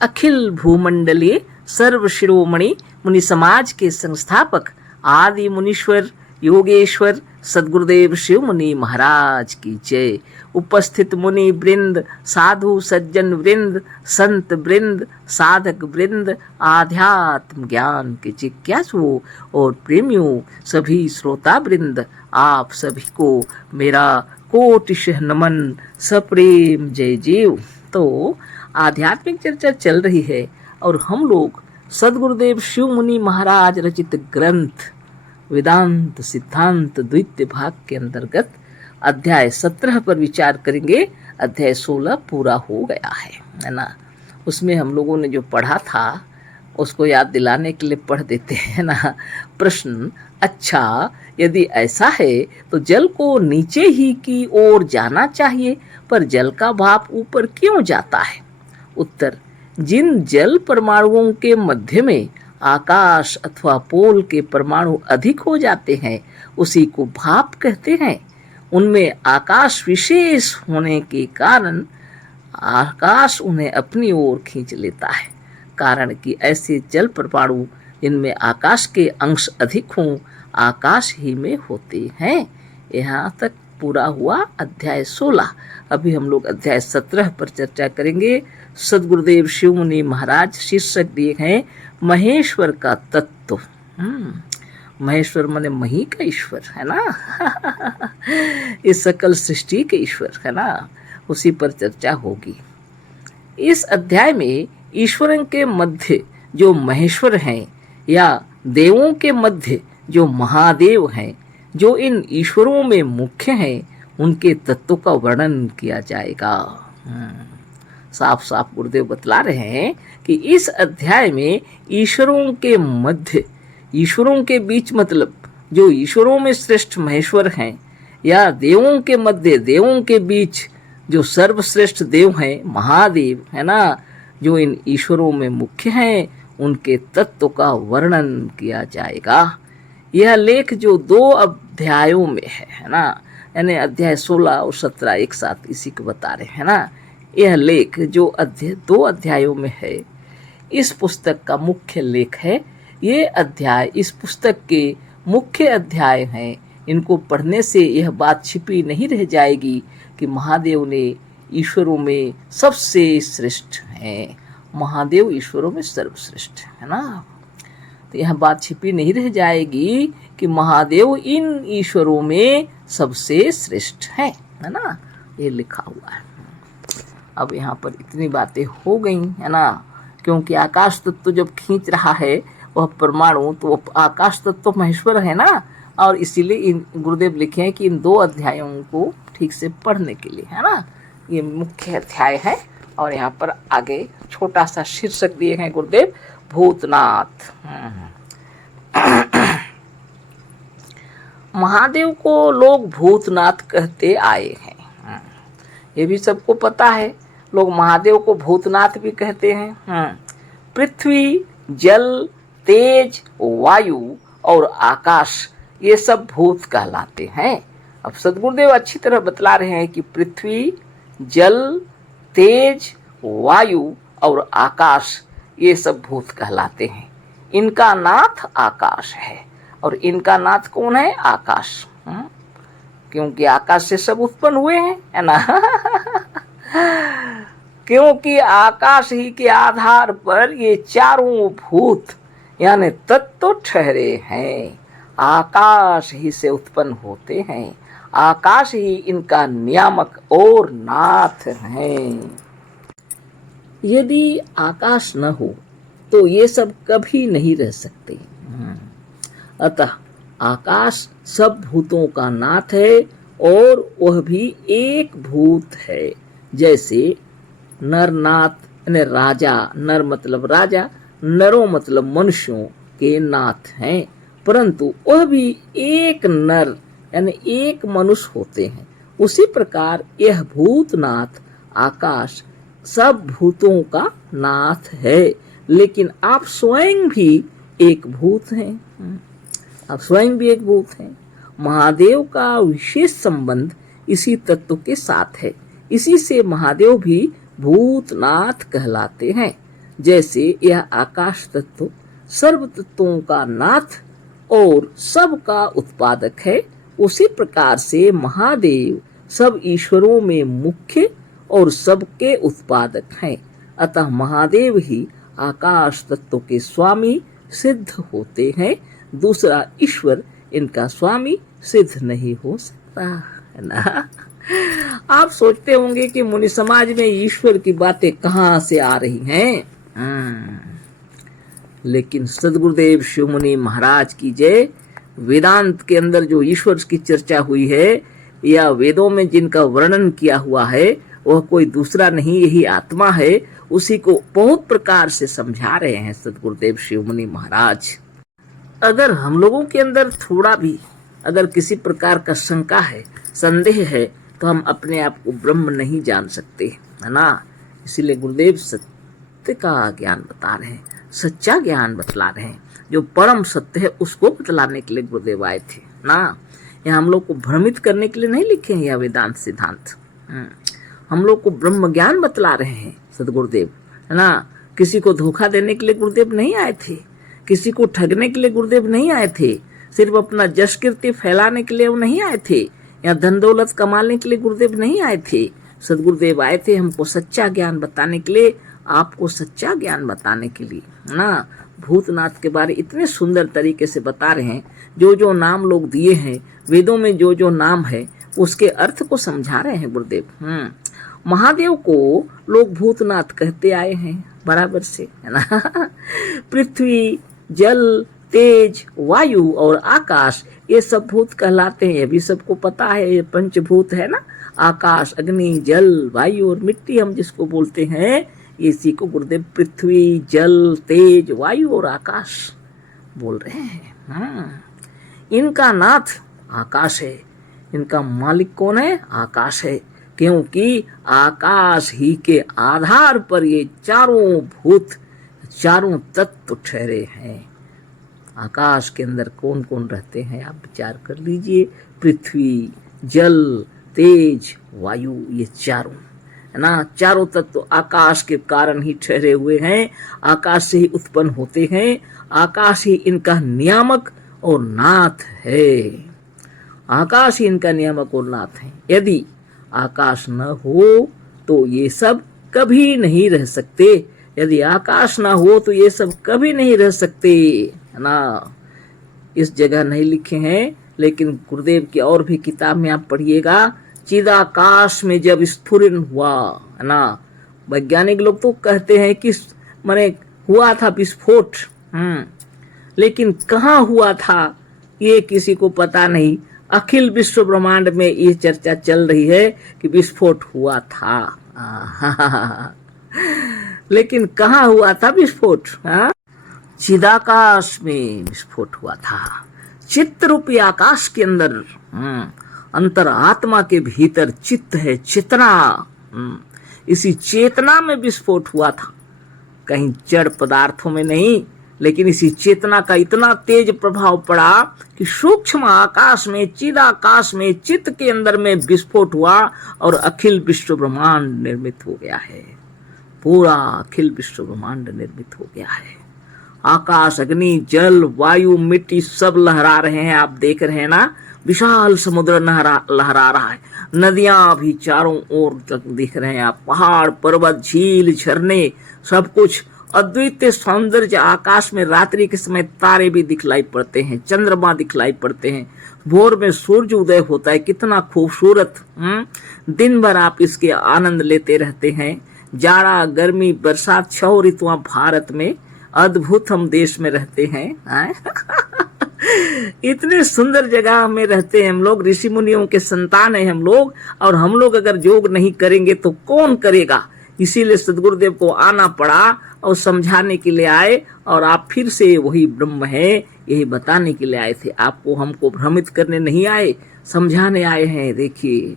अखिल भूमंडलीय सर्व शिरोमणि मुनि समाज के संस्थापक आदि मुनीश्वर योगेश्वर सद्गुरुदेव शिव मुनि महाराज की जय। उपस्थित मुनि वृंद, साधु सज्जन वृंद, संत वृंद, साधक वृंद, आध्यात्म ज्ञान के जिज्ञासुओं और प्रेमियों, सभी श्रोता वृंद, आप सभी को मेरा कोटिशः नमन, सप्रेम जय जीव। तो आध्यात्मिक चर्चा चल रही है और हम लोग सद्गुरुदेव शिव मुनि महाराज रचित ग्रंथ वेदांत सिद्धांत द्वितीय भाग के अंतर्गत अध्याय 17 पर विचार करेंगे। अध्याय 16 पूरा हो गया है ना। उसमें हम लोगों ने जो पढ़ा था उसको याद दिलाने के लिए पढ़ देते हैं ना। प्रश्न, अच्छा यदि ऐसा है तो जल को नीचे ही की ओर जाना चाहिए, पर जल का भाप ऊपर क्यों जाता है? उत्तर, जिन जल परमाणुओं के मध्य में आकाश अथवा पोल के परमाणु अधिक हो जाते हैं उसी को भाप कहते हैं। उनमें आकाश विशेष होने के कारण आकाश उन्हें अपनी ओर खींच लेता है। कारण कि ऐसे जल परमाणु जिनमें आकाश के अंश अधिक हों आकाश ही में होते हैं। यहाँ तक पूरा हुआ अध्याय 16। अभी हम लोग अध्याय 17 पर चर्चा करेंगे। सद्गुरुदेव शिव मुनि महाराज शीर्षक दिए हैं महेश्वर का तत्व। महेश्वर माने मही का ईश्वर है ना। इस सकल सृष्टि के ईश्वर है ना, उसी पर चर्चा होगी। इस अध्याय में ईश्वरों के मध्य जो महेश्वर हैं या देवों के मध्य जो महादेव हैं, जो इन ईश्वरों में मुख्य हैं, उनके तत्वों का वर्णन किया जाएगा। साफ साफ गुरुदेव बतला रहे हैं कि इस अध्याय में ईश्वरों के मध्य, ईश्वरों के बीच मतलब जो ईश्वरों में श्रेष्ठ महेश्वर हैं, या देवों के मध्य, देवों के बीच जो सर्वश्रेष्ठ देव हैं महादेव है ना, जो इन ईश्वरों में मुख्य हैं, उनके तत्व का वर्णन किया जाएगा। यह लेख जो 2 अध्यायों में है ना, यानी अध्याय 16 और 17 एक साथ इसी को बता रहे हैं ना। यह लेख जो 2 अध्यायों में है, इस पुस्तक का मुख्य लेख है। ये अध्याय इस पुस्तक के मुख्य अध्याय हैं। इनको पढ़ने से यह बात छिपी नहीं रह जाएगी कि महादेव ने ईश्वरों में सबसे श्रेष्ठ हैं। महादेव ईश्वरों में सर्वश्रेष्ठ है ना। तो यह बात छिपी नहीं रह जाएगी कि महादेव इन ईश्वरों में सबसे श्रेष्ठ हैं, है ना। ये लिखा हुआ है। अब यहाँ पर इतनी बातें हो गई है ना, क्योंकि आकाश तत्व जब खींच रहा है वह परमाणु, तो आकाश तत्व महेश्वर है ना, और इसीलिए इन गुरुदेव लिखे हैं कि इन 2 अध्यायों को ठीक से पढ़ने के लिए, है ना। ये मुख्य अध्याय है और यहाँ पर आगे छोटा सा शीर्षक दिए हैं गुरुदेव, भूतनाथ। महादेव को लोग भूतनाथ कहते आए हैं, ये भी सबको पता है। लोग महादेव को भूतनाथ भी कहते हैं। पृथ्वी, जल, तेज, वायु और आकाश ये सब भूत कहलाते हैं। अब सद्गुरुदेव अच्छी तरह बतला रहे हैं कि पृथ्वी, जल, तेज, वायु और आकाश ये सब भूत कहलाते हैं। इनका नाथ आकाश है और इनका नाथ कौन है? आकाश। क्योंकि आकाश से सब उत्पन्न हुए हैं, है ना। क्योंकि आकाश ही के आधार पर ये चारों भूत यानी तत्व ठहरे हैं। आकाश ही से उत्पन्न होते हैं। आकाश ही इनका नियामक और नाथ है। यदि आकाश न हो तो ये सब कभी नहीं रह सकते। अतः आकाश सब भूतों का नाथ है और वह भी एक भूत है। जैसे नरनाथ यानी राजा, नर मतलब राजा, नरों मतलब मनुष्यों के नाथ हैं, परंतु वह भी एक नर यानी एक मनुष्य होते हैं। उसी प्रकार यह भूतनाथ आकाश सब भूतों का नाथ है। लेकिन आप स्वयं भी एक भूत हैं। आप स्वयं भी एक भूत हैं। महादेव का विशेष संबंध इसी तत्व के साथ है। इसी से महादेव भी भूतनाथ कहलाते हैं। जैसे यह आकाश तत्व सर्व तत्वों का नाथ और सबका उत्पादक है, उसी प्रकार से महादेव सब ईश्वरों में मुख्य और सबके उत्पादक हैं। अतः महादेव ही आकाश तत्व के स्वामी सिद्ध होते हैं, दूसरा ईश्वर इनका स्वामी सिद्ध नहीं हो सकता, है ना। आप सोचते होंगे कि मुनि समाज में ईश्वर की बातें कहाँ से आ रही हैं। लेकिन सदगुरुदेव शिव मुनि महाराज की जय, वेदांत के अंदर जो ईश्वर की चर्चा हुई है या वेदों में जिनका वर्णन किया हुआ है वह कोई दूसरा नहीं, यही आत्मा है। उसी को बहुत प्रकार से समझा रहे हैं सदगुरुदेव शिव मुनि महाराज। अगर हम लोगों के अंदर थोड़ा भी अगर किसी प्रकार का शंका है, संदेह है, तो हम अपने आप को ब्रह्म नहीं जान सकते, है ना। इसीलिए गुरुदेव सत्य का ज्ञान बता रहे हैं, सच्चा ज्ञान बतला रहे हैं, जो परम सत्य है उसको बतलाने के लिए गुरुदेव आए थे ना। यह हम लोग को भ्रमित करने के लिए नहीं लिखे हैं यह वेदांत सिद्धांत। हम लोग को ब्रह्म ज्ञान बतला रहे हैं सदगुरुदेव, है ना। किसी को धोखा देने के लिए गुरुदेव नहीं आए थे, किसी को ठगने के लिए गुरुदेव नहीं आए थे, सिर्फ अपना जश कीर्ति फैलाने के लिए वो नहीं आए थे, या धन दौलत कमाने के लिए गुरुदेव नहीं आए थे। सदगुरुदेव आए थे हमको सच्चा ज्ञान बताने के लिए, आपको सच्चा ज्ञान बताने के लिए, ना। भूतनाथ के बारे इतने सुंदर तरीके से बता रहे हैं, जो जो नाम लोग दिए हैं वेदों में, जो जो नाम है उसके अर्थ को समझा रहे हैं गुरुदेव। महादेव को लोग भूतनाथ कहते आए हैं बराबर से, है ना। पृथ्वी, जल, तेज, वायु और आकाश ये सब भूत कहलाते हैं, अभी सबको पता है, ये पंचभूत है ना। आकाश, अग्नि, जल, वायु और मिट्टी हम जिसको बोलते हैं, इसी को गुरुदेव पृथ्वी, जल, तेज, वायु और आकाश बोल रहे हैं। इनका नाथ आकाश है, इनका मालिक कौन है? आकाश है, क्योंकि आकाश ही के आधार पर ये चारों भूत, चारों तत्व ठहरे हैं। आकाश के अंदर कौन कौन रहते हैं आप विचार कर लीजिए। पृथ्वी, जल, तेज, वायु, ये चारों, है ना। चारों तत्व आकाश के कारण ही ठहरे हुए हैं, आकाश से ही उत्पन्न होते हैं, आकाश ही इनका नियामक और नाथ है। आकाश ही इनका नियामक और नाथ है। यदि आकाश न हो तो ये सब कभी नहीं रह सकते, यदि आकाश ना हो तो ये सब कभी नहीं रह सकते, है ना। इस जगह नहीं लिखे हैं, लेकिन गुरुदेव की और भी किताब में आप पढ़िएगा। चिदाकाश में जब स्फुरन हुआ, है ना, वैज्ञानिक लोग तो कहते हैं कि माने हुआ था विस्फोट, लेकिन कहाँ हुआ था ये किसी को पता नहीं। अखिल विश्व ब्रह्मांड में ये चर्चा चल रही है कि विस्फोट हुआ था। लेकिन कहाँ हुआ था विस्फोट? चिदाकाश में विस्फोट हुआ था, चित्त रूपी आकाश के अंदर। अंतर आत्मा के भीतर चित्त है, चेतना। इसी चेतना में विस्फोट हुआ था, कहीं जड़ पदार्थों में नहीं, लेकिन इसी चेतना का इतना तेज प्रभाव पड़ा कि सूक्ष्म आकाश में, चिदाकाश में, चित्त के अंदर में विस्फोट हुआ और अखिल विश्व ब्रह्मांड निर्मित हो गया है। पूरा अखिल विश्व ब्रह्मांड निर्मित हो गया है। आकाश, अग्नि, जल, वायु, मिट्टी सब लहरा रहे हैं, आप देख रहे हैं ना। विशाल समुद्र लहरा रहा है, नदियां भी चारों ओर तक दिख रहे हैं आप, पहाड़, पर्वत, झील, झरने, सब कुछ अद्वितीय सौंदर्य। आकाश में रात्रि के समय तारे भी दिखलाई पड़ते हैं, चंद्रमा दिखलाई पड़ते हैं, भोर में सूर्य उदय होता है, कितना खूबसूरत। दिन भर आप इसके आनंद लेते रहते हैं। जाड़ा, गर्मी, बरसात, 6 ऋतुआं भारत में, अद्भुत हम देश में रहते हैं। इतने सुंदर जगह में रहते हैं हम लोग, ऋषि मुनियों के संतान हैं हम लोग, और हम लोग अगर योग नहीं करेंगे तो कौन करेगा। इसीलिए सदगुरुदेव को आना पड़ा और समझाने के लिए आए, और आप फिर से वही ब्रह्म है यही बताने के लिए आए थे। आपको हमको भ्रमित करने नहीं आए, समझाने आए हैं। देखिए,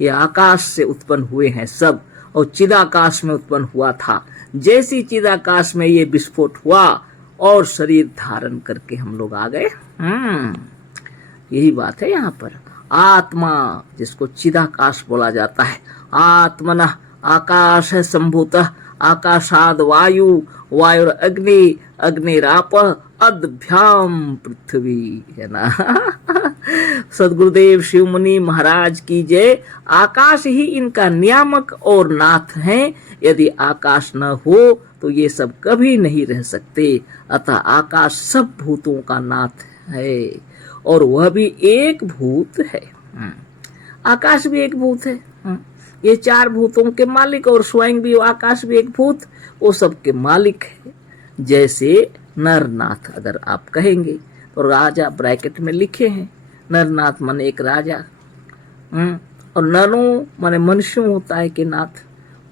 ये आकाश से उत्पन्न हुए हैं सब, और चिदाकाश में उत्पन्न हुआ था। जैसी चिदाकाश में ये विस्फोट हुआ और शरीर धारण करके हम लोग आ गए। यही बात है यहाँ पर। आत्मा जिसको चिदाकाश बोला जाता है, आत्मनः आकाश है संभूतः, आकाशाद वायु, वायुर अग्नि, अग्निराप, अद्भ्याम पृथ्वी, है ना। सदगुरुदेव शिव मुनि महाराज की जय। आकाश ही इनका नियामक और नाथ है। यदि आकाश न हो तो ये सब कभी नहीं रह सकते। अतः आकाश सब भूतों का नाथ है और वह भी एक भूत है। आकाश भी एक भूत है। ये चार भूतों के मालिक और स्वयं भी आकाश भी एक भूत, वो सबके मालिक है। जैसे नरनाथ अगर आप कहेंगे तो राजा ब्रैकेट में लिखे हैं, नरनाथ माने एक राजा, और नरों माने मनुष्यों होता है कि नाथ,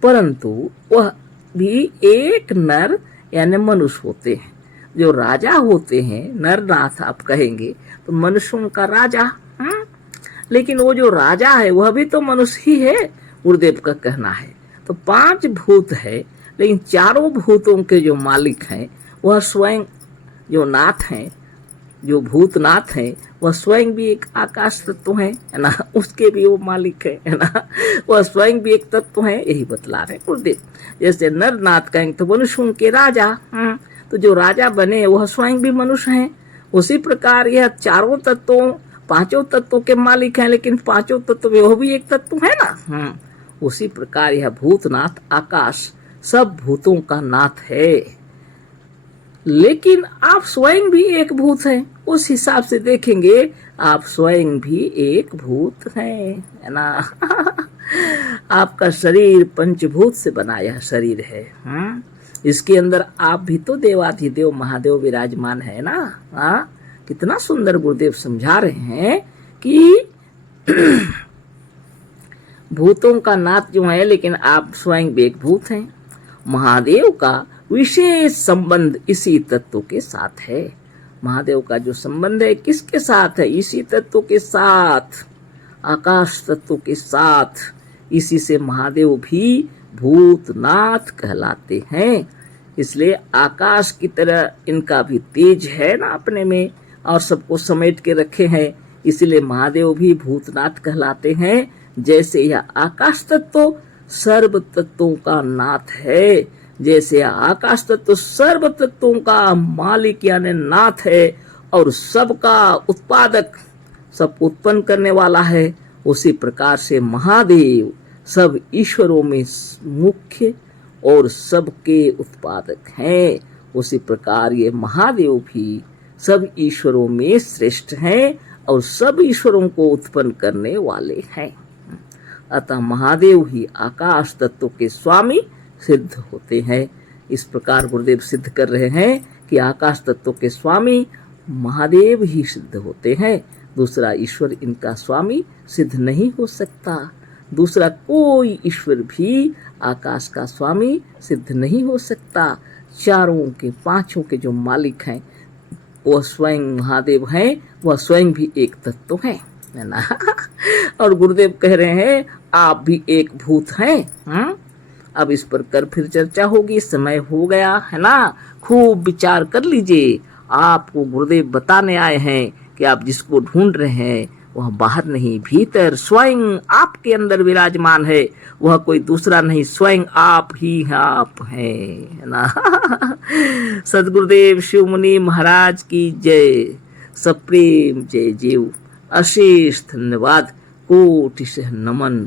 परंतु वह भी एक नर यानी मनुष्य होते हैं। जो राजा होते हैं नरनाथ आप कहेंगे तो मनुष्यों का राजा, लेकिन वो जो राजा है वह भी तो मनुष्य ही है, गुरुदेव का कहना है। तो पांच भूत है, लेकिन चारों भूतों के जो मालिक हैं वह स्वयं जो नाथ हैं, जो भूतनाथ हैं, वह स्वयं भी एक आकाश तत्व है ना, उसके भी वो मालिक है ना, वह स्वयं भी एक तत्व है। यही बतला रहे गुरुदेव। जैसे नरनाथ कहेंगे तो मनुष्यों के राजा, तो जो राजा बने वह स्वयं भी मनुष्य हैं। उसी प्रकार यह चारों तत्वों पांचों तत्वों के मालिक हैं, लेकिन पांचों तत्व वह भी एक तत्व है ना। उसी प्रकार यह भूतनाथ आकाश सब भूतों का नाथ है। लेकिन आप स्वयं भी एक भूत हैं, उस हिसाब से देखेंगे आप स्वयं भी एक भूत हैं, है ना। आपका शरीर पंचभूत से बना यह शरीर है। इसके अंदर आप भी तो देवाधिदेव महादेव विराजमान है ना। कितना सुंदर गुरुदेव समझा रहे हैं कि भूतों का नाथ जो है, लेकिन आप स्वयं भी एक भूत हैं। महादेव का विशेष संबंध इसी तत्व के साथ है। महादेव का जो संबंध है किसके साथ है? इसी तत्व के साथ, आकाश तत्व के साथ। इसी से महादेव भी भूतनाथ कहलाते हैं। इसलिए आकाश की तरह इनका भी तेज है ना अपने में, और सबको समेट के रखे हैं। इसलिए महादेव भी भूतनाथ कहलाते हैं। जैसे यह आकाश तत्व सर्व तत्वों का नाथ है, जैसे आकाश तत्व सर्व तत्वों का मालिक यानी नाथ है और सबका उत्पादक, सब उत्पन्न करने वाला है, उसी प्रकार से महादेव सब ईश्वरों में मुख्य और सबके उत्पादक हैं। उसी प्रकार ये महादेव भी सब ईश्वरों में श्रेष्ठ हैं और सब ईश्वरों को उत्पन्न करने वाले हैं। अतः महादेव ही आकाश तत्व के स्वामी सिद्ध होते हैं। इस प्रकार गुरुदेव सिद्ध कर रहे हैं कि आकाश तत्व के स्वामी महादेव ही सिद्ध होते हैं। दूसरा ईश्वर इनका स्वामी सिद्ध नहीं हो सकता। दूसरा कोई ईश्वर भी आकाश का स्वामी सिद्ध नहीं हो सकता। चारों के पांचों के जो मालिक हैं वह स्वयं महादेव हैं, वह स्वयं भी एक तत्व है ना। और गुरुदेव कह रहे हैं आप भी एक भूत हैं। अब इस पर कर फिर चर्चा होगी, समय हो गया है ना। खूब विचार कर लीजिए। आपको गुरुदेव बताने आए हैं कि आप जिसको ढूंढ रहे हैं वह बाहर नहीं भीतर स्वयं आपके अंदर विराजमान है। वह कोई दूसरा नहीं, स्वयं आप ही आप हैं, है ना। सदगुरुदेव शिव मुनि महाराज की जय। सप्रेम जय जीव। अशेष धन्यवाद। कोटि से नमन।